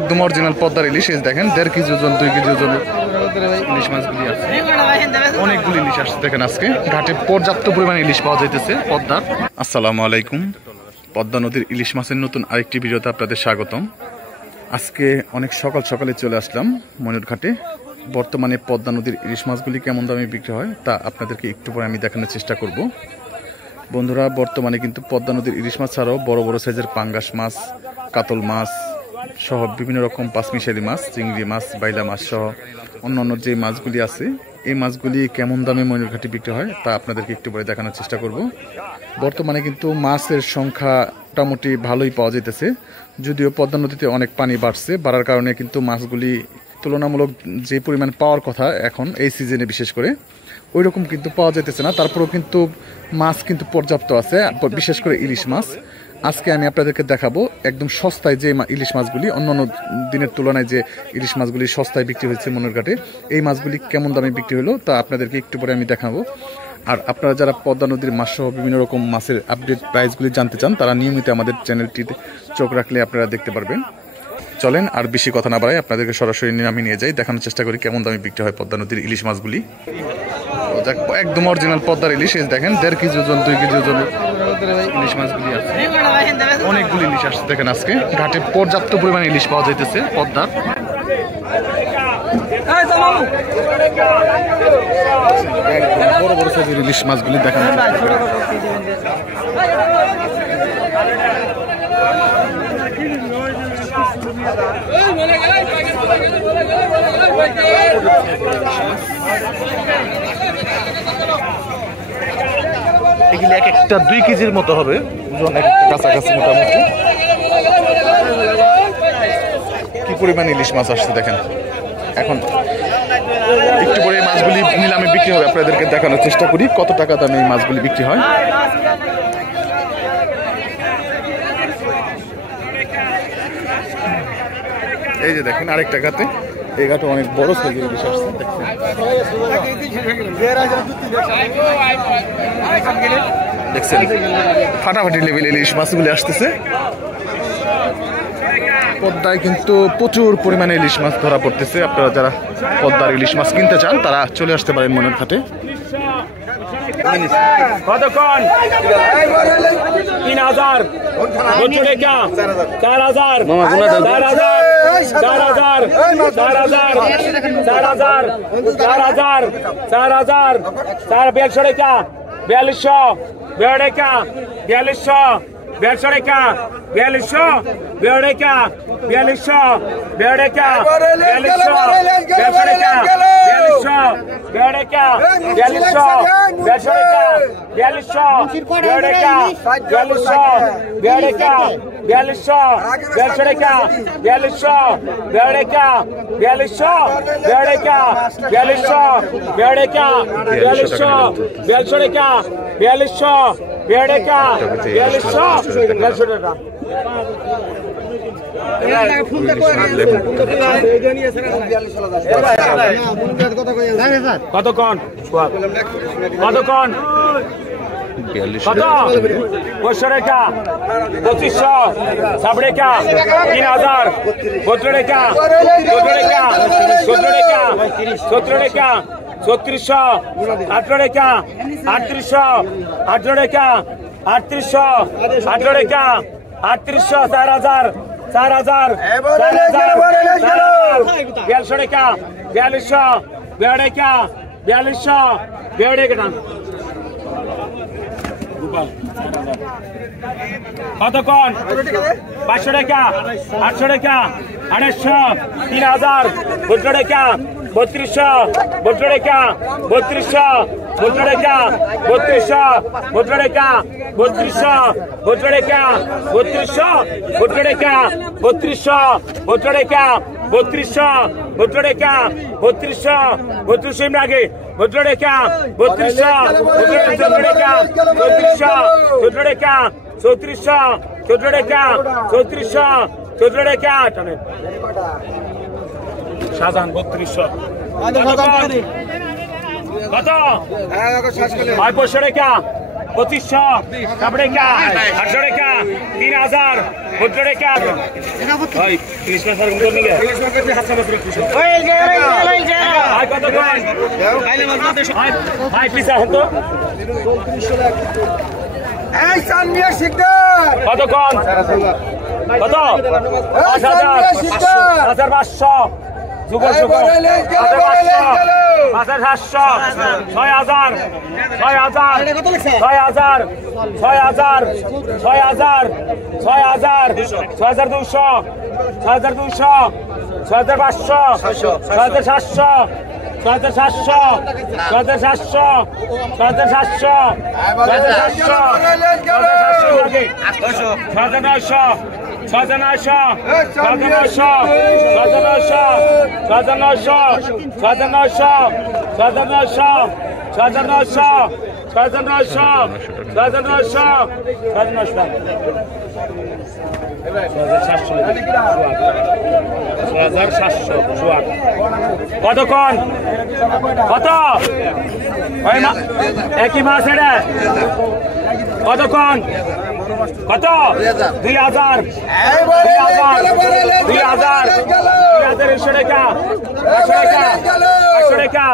একদম অরিজিনাল পদ্মার ইলিশ দেখেন 1.5 কেজি ওজন 2 কেজি ওজন ইলিশ মাছগুলি আছে। অনেকগুলি ইলিশ আসছে দেখেন আজকে ঘাটে পর্যাপ্ত পরিমাণে ইলিশ পাওয়া যাইতেছে পদ্মার। আসসালামু আলাইকুম, পদ্মা নদীর ইলিশ মাছের নতুন আরেকটি ভিডিওতে আপনাদের স্বাগতম। আজকে অনেক সকাল সকালে চলে আসলাম ময়ূর ঘাটে। বর্তমানে পদ্মা নদীর ইলিশ মাছগুলি কেমন দামে বিক্রি হয় তা আপনাদেরকে একটু পরে আমি দেখানোর চেষ্টা করব। বন্ধুরা, বর্তমানে কিন্তু পদ্মা নদীর ইলিশ মাছ ছাড়াও বড় বড় সাইজের পাঙ্গাস মাছ, কাতল মাছ সহ বিভিন্ন রকম পাঁচমিশালি মাছ, চিংড়ি মাছ, বাইলা মাছ সহ অন্যান্য যে মাছগুলি আছে এই মাছগুলি কেমন দামে ময়ূরঘাটে বিক্রি হয় তা আপনাদেরকে একটু পরে দেখানোর চেষ্টা করব। বর্তমানে কিন্তু মাছের সংখ্যা মোটামুটি ভালোই পাওয়া যেতেছে, যদিও পদ্মা নদীতে অনেক পানি বাড়ার কারণে কিন্তু মাছগুলি তুলনামূলক যে পরিমাণ পাওয়ার কথা এখন এই সিজনে বিশেষ করে ওই রকম কিন্তু পাওয়া যেতেছে না। তারপরেও কিন্তু মাছ কিন্তু পর্যাপ্ত আছে, বিশেষ করে ইলিশ মাছ। আজকে আমি আপনাদেরকে দেখাবো একদম সস্তায় যে ইলিশ মাছগুলি অন্যান্য দিনের তুলনায় যে ইলিশ মাছগুলি সস্তায় বিক্রি হয়েছে ময়ূর ঘাটে, এই মাছগুলি কেমন দামে বিক্রি হলো তা আপনাদেরকে একটু পরে আমি দেখাবো। আর আপনারা যারা পদ্মা নদীর মাছ সহ বিভিন্ন রকম মাছের আপডেট প্রাইসগুলি জানতে চান তারা নিয়মিত আমাদের চ্যানেলটিতে চোখ রাখলে আপনারা দেখতে পারবেন। চলেন আর বেশি কথা না বাড়াই, আপনাদেরকে সরাসরি আমি নিয়ে যাই, দেখানোর চেষ্টা করি কেমন দামে বিক্রি হয় পদ্মা নদীর ইলিশ মাছগুলি। একদম অরিজিনাল পদ্মার ইলিশ দেখেন 1.5 কেজি ওজন 2 কেজি ওজন ইলিশ মাছগুলি আছে। অনেকগুলি ইলিশ আসছে দেখেন আজকে ঘাটে পর্যাপ্ত পরিমাণে ইলিশ পাওয়া যাইতেছে পদ্মার। বড় বড় সাইজের ইলিশ মাছগুলি দেখানো এগুলি এক একটা 2 কেজির মতো হবে ওজন, এক একটা কাছাকাছি মোটামুটি। কি পরিমাণ ইলিশ মাছ আসছে দেখেন। এখন একটু পরে এই মাছগুলি নিলামে বিক্রি হবে, আপনাদেরকে দেখানোর চেষ্টা করি কত টাকা দামে এই মাছগুলি বিক্রি হয়। এই যে দেখেন আরেকটা ঘাটে, এই ঘাটে অনেক বড় সাইজের ইলিশ আসছে দেখছেন ফাটাফাটি লেভেল ইলিশ মাছগুলি আসতেছে। পদ্মায় কিন্তু প্রচুর পরিমাণে ইলিশ মাছ ধরা পড়তেছে। আপনারা যারা পদ্মার ইলিশ মাছ কিনতে চান তারা চলে আসতে পারেন ময়ূর ঘাটে। কতক্ষণ 3000 বছরে কা 4000 4000 4000 4000 4000 4000 4200 কা 4200 42 কা 4200 4200 কা 4200 42 কা 4200 42 কা 4200 42 কা 4200 42 কা 4200 42 কা 4200 42 কা 4200 42 কা 4200 42 কা 4200 42 কা 4200 42 কা 4200 42 কা 4200 42 কা 4200 42 কা 4200 টাকা। কতক্ষণ কতক্ষণ কত 500 টাকা 2500 সাবড়ে কা 3000 17 টাকা 17 টাকা 17 টাকা 17 টাকা 3600 18 টাকা 3800 18 টাকা 3800 18 টাকা 3800 4000 4000 4200 টাকা 4200 টাকা 4200 টাকা। কতক্ষণ 500 টাকা 800 টাকা 2800 3000 17 টাকা 3200 17 টাকা 3200 17 টাকা 3200 17 টাকা 3200 17 টাকা 3200 17 টাকা 3200 17 টাকা 3200 17 টাকা 3200 3200 এমনি আগে 17 টাকা 3200 17 টাকা 3200 17 টাকা 3400 17 টাকা 3400 17 টাকা টানে শাহজাহান 3200 কত 500 টাকা 2500 তারপরে কা 800 টাকা 3000 17 টাকা ভাই 30 মাস আর কোন নিগে ভাই কত কয় ভাই পিছা হতো এই সামনে শিকদার কত কোন কত 5500 যুগল যুগল 5500 6000 6000 6000 6000 6000 6000 6200 6200 6500 6700 6700 6700 6700 কতক্ষণ কত একই মাস এটা কতক্ষণ কত 2000 100 টাকা 500 টাকা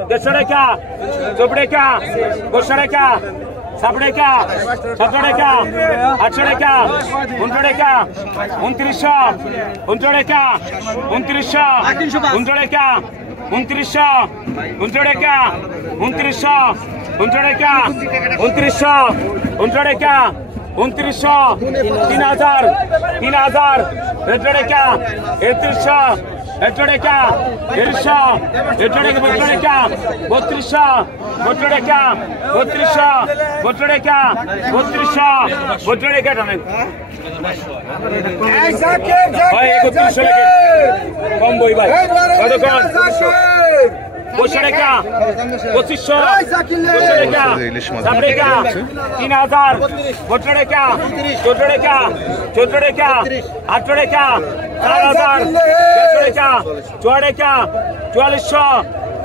150 টাকা 100 টাকা 200 টাকা 7 টাকা 17 টাকা 800 টাকা 19 টাকা 2900 টাকা 2900 টাকা 2900 টাকা 2900 টাকা 2900 টাকা 2900 3000 3000 টাকা 3100 টাকা 150 টাকা 3200 টাকা 3200 টাকা 3200 টাকা টানেন ভাই 3100 টাকা কম বই ভাই কতক্ষণ 200 টাকা 2500 টাকা 7 টাকা 3000 17 টাকা 14 টাকা 14 টাকা 8 টাকা 4000 150 টাকা 4 টাকা 4400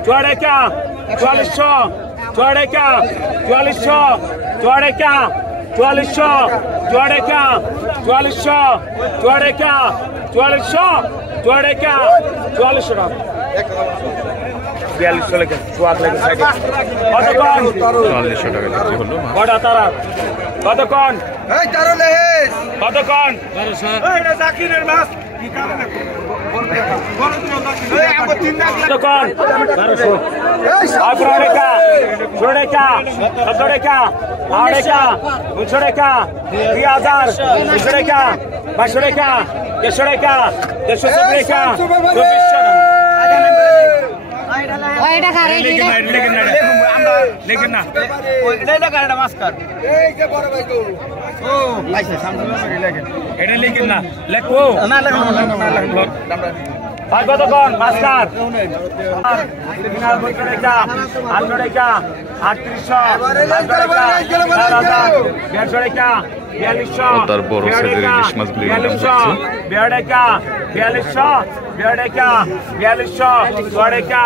4 টাকা 4400 4 টাকা 4400 4 টাকা 4400 4 টাকা 4400 4 টাকা 4400 4 টাকা 4400 টাকা 4200 টাকা 4400 টাকা বিক্রি হলো কটা তারা কতক্ষণ এই তারো লেহেস কতক্ষণ এটা জাকিরের মাছ কি কারণে কতক্ষণ 1200 টাকা 16 টাকা 17 টাকা 8 টাকা 19 টাকা 2000 19 টাকা 500 টাকা 150 টাকা 170 টাকা 2400 লেখেন না এটা লেখেন না লেখো কতক্ষণ মাস্টার 800 টাকা 3800 টাকা 4200 তার বড় সাইজের ইলিশ মাছগুলি দাম হচ্ছে 4200 টাকা 4200 টাকা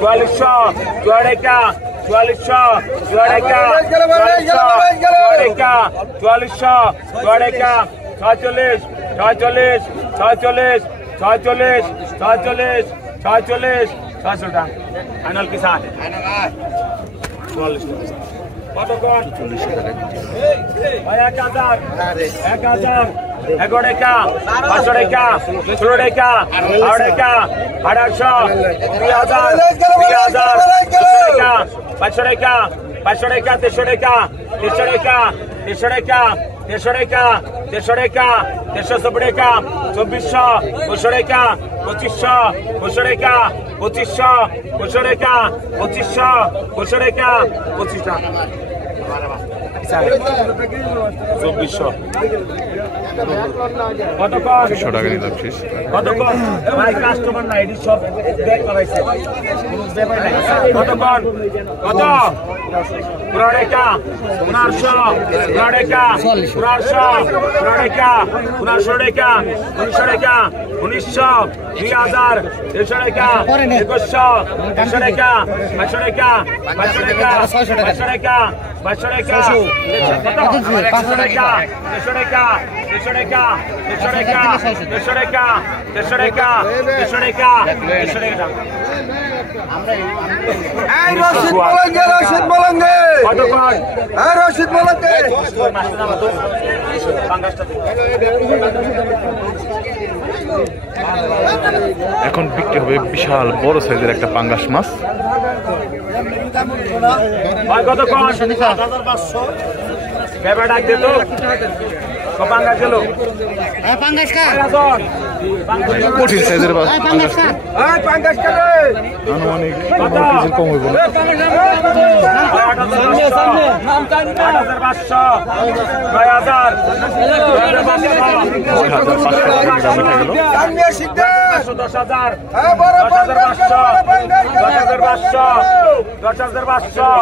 4200 টাকা 4400 টাকা 4400 টাকা 4400 টাকা 4400 টাকা 46 46 46 46 46 46 600 টাকা আনাল কিসান কতক্ষণ 40 টাকা 1000 1100 11 টাকা 500 টাকা 16 টাকা 8 টাকা 1800 2000 টাকা 500 টাকা 500 টাকা 300 টাকা 300 টাকা 300 টাকা 300 টাকা 300 টাকা 370 টাকা 2400 200 টাকা 2500 200 টাকা 2500 200 টাকা 2500 200 টাকা 25 টাকা 2400 কতক্ষণ 100 টাকা নিলাম শেষ কতক্ষণ ভাই কাস্টমার নাই এডি সব ব্যাক করাইছে কতক্ষণ কত পুরাড়েকা 1900 পুরাড়েকা 1900 পুরাড়েকা 1900 টাকা 1900 টাকা 1900 2000 100 টাকা 2100 100 টাকা 500 টাকা 500 টাকা 500 টাকা 500 টাকা 500 টাকা 100 টাকা 100 টাকা 100 টাকা 100 টাকা 100 টাকা 100 টাকা 100 টাকা এই রশিদ বলেঙ্গে রশিদ বলেঙ্গে কতক্ষণ এই রশিদ বলেঙ্গে এখন বিক্রি হবে বিশাল বড় সাইজের একটা পাঙ্গাস মাছ। কতক্ষণ ব্যাপার ডাক দিত পাঙ্গাস গেল কঠিন সাইজের মাছ, এই পাঙ্গাস করে আনুমানিক 15 কেজির কম হইব না। 10,000 শিকদার 10,000 এই বড় 10,500 10,500 10,500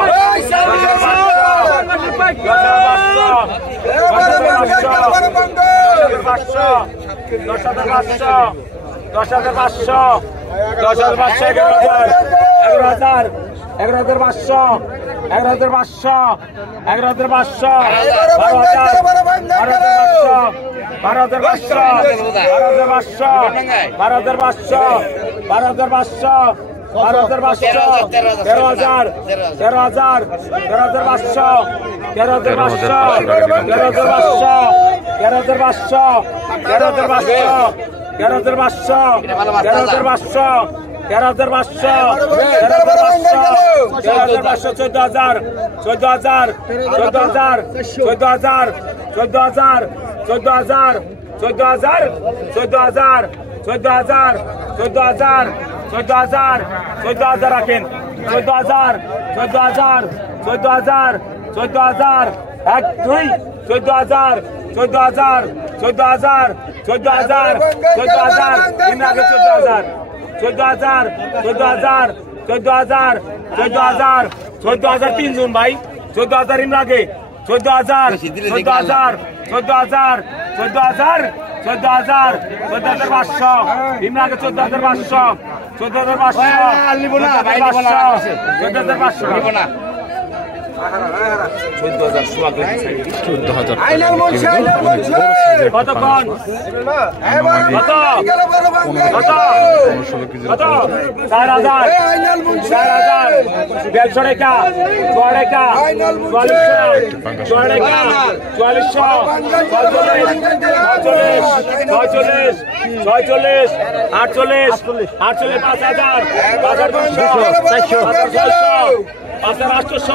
রাখেন 14,000 14,000 14,000 14,000 1 2 14,000 14,000 14,000 14,000 14,000 ইমরাকে 14,000 14,000 14,000 14,000 14,000 14,000 তিনজন ভাই 14,000 ইমরাকে 14,000 14,000 14,000 14,000 14,000 14,500 ইমরাকে 14,500 14,500 14,500 14,000 আইনাল মুন্সি আইনাল মুন্সি কতক্ষণ এই বড় কত? গেল বড় বাঙ্গে কত 16 কেজির কত 4,000 এই আইনাল মুন্সি 4,000 150 টাকা 4 টাকা 44 4 টাকা 44 46 48 5,000 5,800 6,000 6,000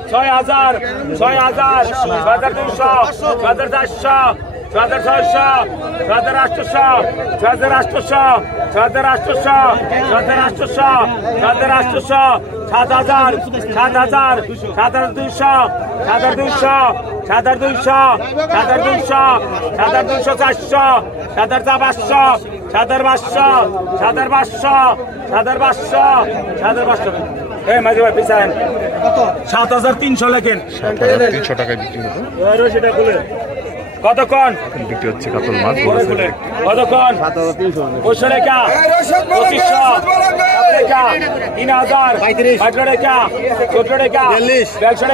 6,000 6,200 6,400 6,600 6,800 6,800 6,800 6,800 6,800 7,000 7,000 7,200 7,200 7,200 7,200 7,200 400 7,500 7,500 7,500 7,500 7,500 এই মাঝে ভাই পিছান 7,300 লেখেন 7,300 টাকায় বিক্রি হতো। সেটা খুলে কতক্ষণ এখন বিক্রি হচ্ছে কাতল মাছ বড় সাইজের। কতক্ষণ 500 টাকা এই রশিদ বলেঙ্গে 2500 রশিদ বলেঙ্গে টাকা 3,000 18 টাকা 14 টাকা 42 টাকা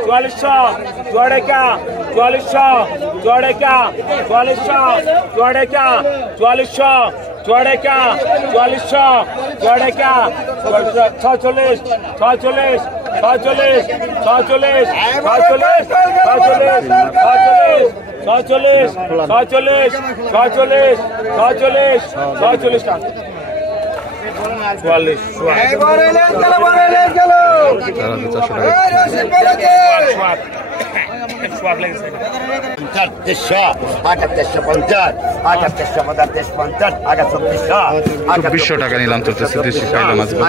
4200 টাকা 4400 টাকা 4400 টাকা 4400 টাকা 4400 টাকা 4400 টাকা 46 46 46 46 46 46 46 টাকা 44 এই বড় লেজ গেল 4,400 টাকা এই রশিদ বলেঙ্গে চব্বিশশো টাকা নিলাম চলতেছে দেশি কাইলা মাছগুলো।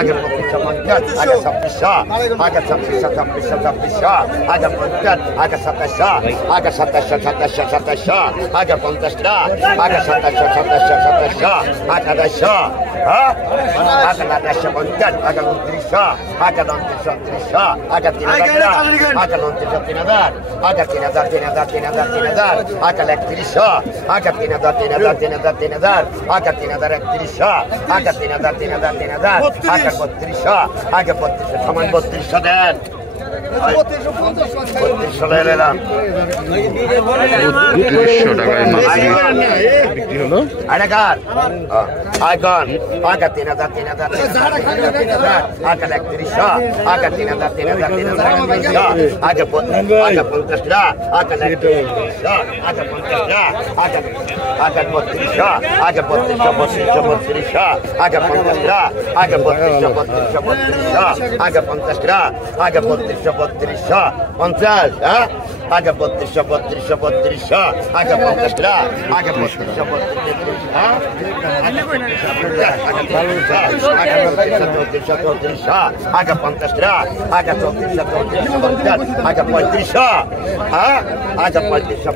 সমান 3200 দেন। 3200 এলাম। 3200 টাকায় মাছ বিক্রি হলো। আগার আগান আগা 3000 3000 3000 আগা 3100 আগা 3000 3000 3000 আগা 50 টা আগা 3100 আগা 50 টা আগা 3200 আগা 3200 আগা 50 টা আগা 3200 আগা 50 টা আগা 3200 50 হ্যাঁ আগা 3200 আগা 50 টা আগা আগা 50 টা আগা 3400 আগা 3500 হ্যাঁ আগা 3500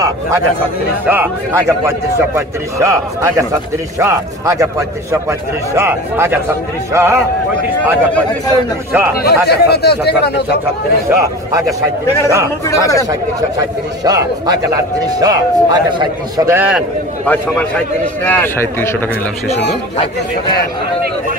আগা 3700 আগা 3500 আগা 3700 আগা 3500 আগা 3700 আগা 3500 আগা 3700 আগা 3700 আগা 3700 আগা 3800 আগা 3700 দেন হয় সমান 37 নেন 3700 টাকা নিলাম শেষ হলো। 3700 দেন 3700 দেন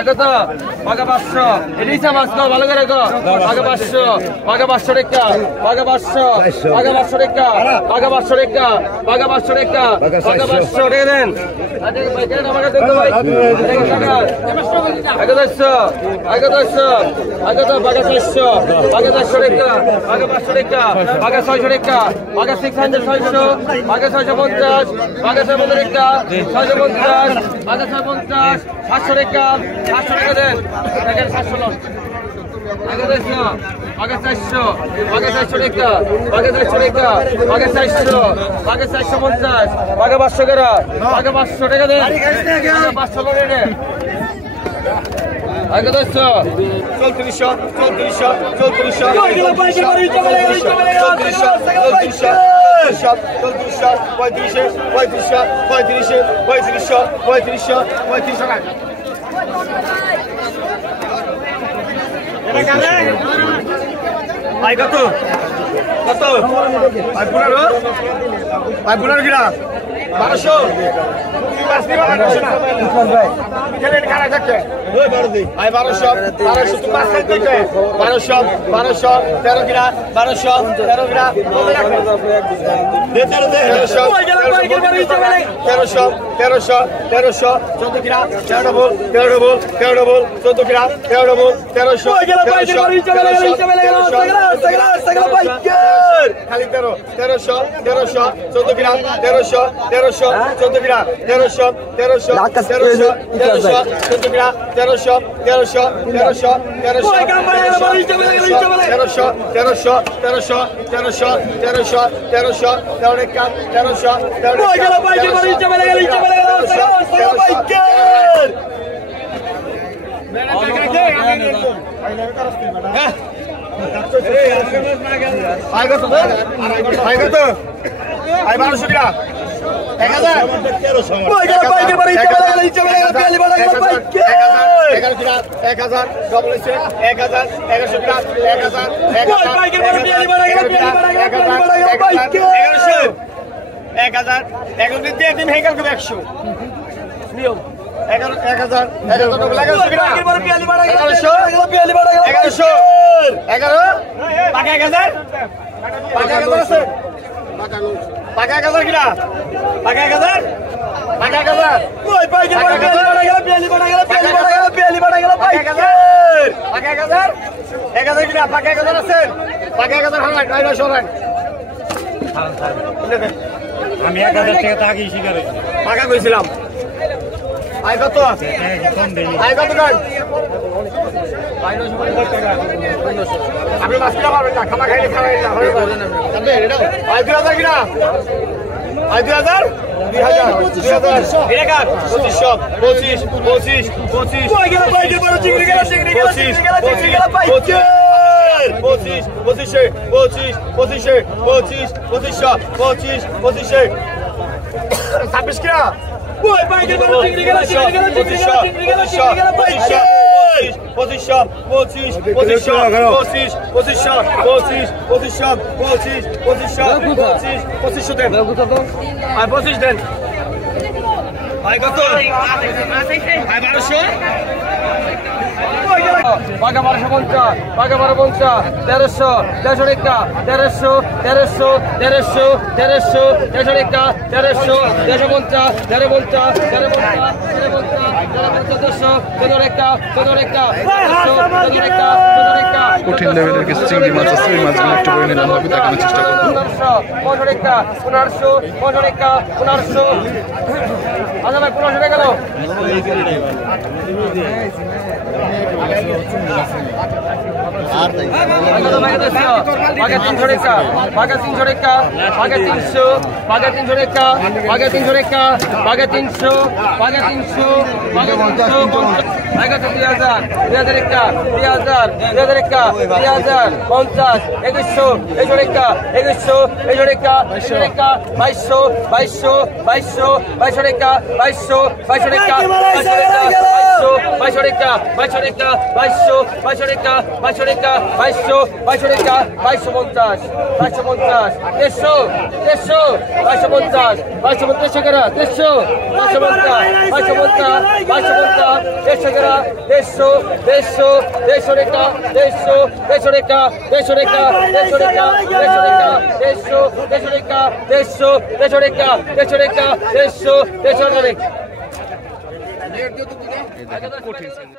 আগত পাকা 500 এলিসা মাছ দাও ভালো করে গো পাকা 500 পাকা 500 টাকা পাকা 500 পাকা 500 টাকা পাকা 500 টাকা পাকা 500 টাকা পাকা 500 টাকা দেন আজকে ভাই কেন আমাকে দেন তো ভাই আগত 500 আগত পাকা 400 পাকা 400 টাকা পাকা 500 টাকা পাকা 600 টাকা পাকা 600 600 পাকা 650 পাকা 700 টাকা 650 পাকা 650 700 টাকা 700 টাকা দেন দেখেন 700 লোন আগে 400 আগে 400 আগে 400 টাকা আগে 400 টাকা আগে 400 আগে 450 আগে 500 টাকা আগে 500 টাকা দেন 500 লোন এনে আগে 400 3400 ভাই কত কত ভাই 15 ভাই 15 কিনা 1200 খেলেন খারাপ থাকছে ভাই 1200 তুই পাঁচ খাই দিতে 1200 13 কিনা 1200 13 কিনা 1300 14 কিনা 13 ডবল 14 কিনা 13 ডবল 1300 খালি 1300 14 কিনা 1300 14 কিনা 1300 কিনা 1300 11 11 পাকা 1000 পাকা 1000 আছে পাকা 1000 কিনা পাকা 1000 পাকা 1000 ওই পাইকে বড় গেল বিয়ালি বড় গেল পাইকে পাকা 1000 1000 কিনা পাকা 1000 আছে পাকা 1000 হারাই 900 রান আমি 1000 টাকা তো আগেই স্বীকার হয়েছি পাকা কইছিলাম আই কত আই কত গান আপনি মাছ কিনা পাবেন না খামা খাইলে খাওয়াই না আই 2000 কিনা আই 2000 এটা কাট 25 পাইকে বড় চিংড়ি গেল 26 কিনা ওই পাইকে বড় চিংড়ি গেল 25 দেন আর 25 দেন আই কত আই 1200 পাকা 1250 পাকা 1250 1300 1300 টাকা 1300 1300 1300 1300 1300 টাকা 1300 1350 1350 কঠিন লেভেলের কিছু চিংড়ি মাছ আছে ওই মাছগুলো একটু করে নিলাম হবে দেখানোর চেষ্টা করবো 1500 টাকা 1500 আচ্ছা ভাই 1500 টাকা দাও পাকা 300 টাকা পাকা 300 টাকা পাকা 300 পাকা 300 টাকা পাকা 300 টাকা পাকা 300 পাকা 300 পাকা 300 পাকা 2000 2000 টাকা 2000 2000 টাকা 2000 50 2100 টাকা 2100 টাকা 2200 টাকা 2200 2200 2200 টাকা 2200 2200 টাকা 2200 টাকা 2200 টাকা 2200 টাকা 2200 টাকা 2200 টাকা 2250 2250 150 250 250 টাকা 150 250 150 টাকা 150 150 টাকা 150 টাকা 150 টাকা 150 টাকা 150 টাকা 150 টাকা 150 টাকা